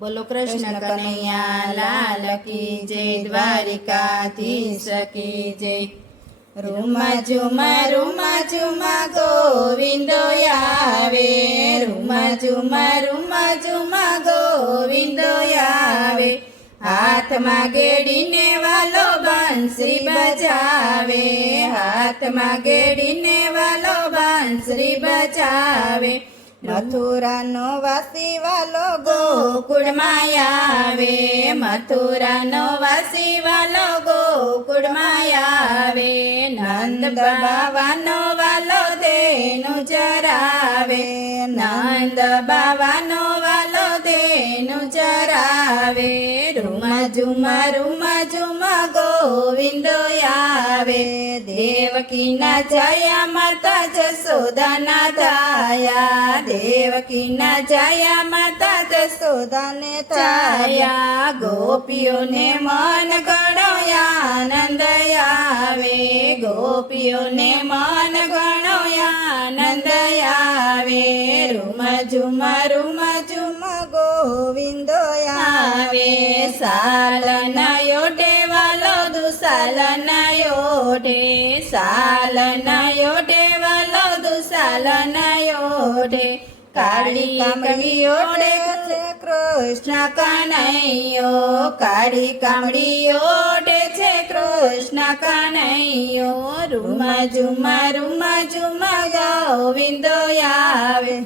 બોલો કૃષ્ણ કનૈયા લાલ કી જય, દ્વારિકાધીશ કી જય। રૂમા ઝુમા ગોવિંદો આવે, રૂમા ઝુમા ગોવિંદો આવે। હાથમાં ગેડીને વાલો બાંસરી બજાવે, હાથમાં ગેડીને વાલો બાંસરી બજાવે। મથુરાનો વાસી વાલો ગોકુળમાં આવે, મથુરાનો વાસી વાલો ગોકુળમાં આવે। નંદ બાવાનો વાલો દેનું ચરાવે, નંદ બાવાનો વાલો દેનું ચરાવે। રૂમા ઝુમા ગોવિંદો આવે, દેવકીના જયા માતા જસોદાના ધાયા, દેવકીના જયા માતા જસોદાને ધાયા। ગોપીઓને મન ઘણો આનંદ આવે, ગોપીઓને મન ઘણો આનંદ આવે। રૂમા ઝુમા ગોવિંદો આવે, સાલના યોટે વાલો દુસાલના યોટે, સાલના યોટે વાલો દુસાલના યોટે। કાળી કામળી ઓઢે છે કૃષ્ણ કનૈયો, કાળી કામળી ઓઢે છે કૃષ્ણ કનૈયો। રૂમા ઝુમા ગોવિંદો આવે,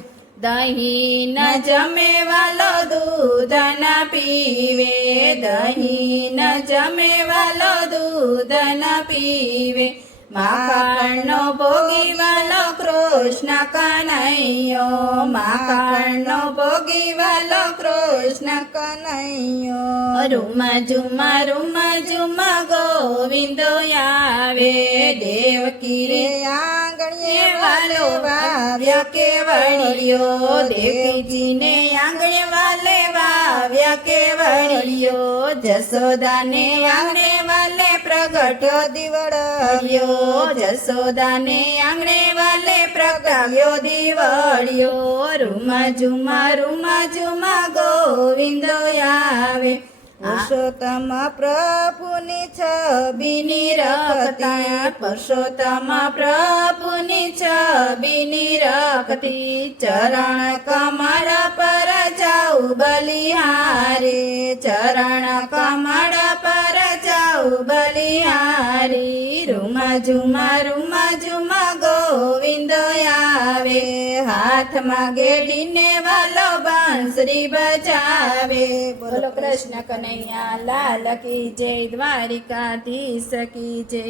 દહીં ન જમે વાલો દૂધ ન પીવે, દહીં ન જમે વાલો દૂધ ન પીવે। માખણનો ભોગી વાલો કૃષ્ણ કનૈયો, માખણનો ભોગી વાલો કૃષ્ણ કનૈયો। રૂમા ઝુમા ગોવિંદો આવે, દેવકી રે આંગણે વાલો વાવ્યા કેવડિયો, દેવકીજીને આંગણે વાલે વાવ્યા કેવડિયો। જસોદાને આંગણે વાલે પ્રગટ્યો દીવડ્યો, જસોદાને આંગણે વાલે પ્રગટ્યો દીવડ્યો। રૂમા ઝુમા ગોવિંદો આવે, પુરુષોત્તમ પ્રભુની છબીની રખતી, પુરુષોત્તમ પ્રભુની છબીની રખતી। ચરણ કમળ પર જાઉં બલિહારી, ચરણ કમળ પર જાઉં બલિહારી। રૂમા ઝુમા ગોવિંદો આવે, હાથમાં ગેડીને વાલો બાંસરી બજાવે। બોલો કૃષ્ણ કનૈયા લાલ કી જય, દ્વારિકાધીશ કી જય।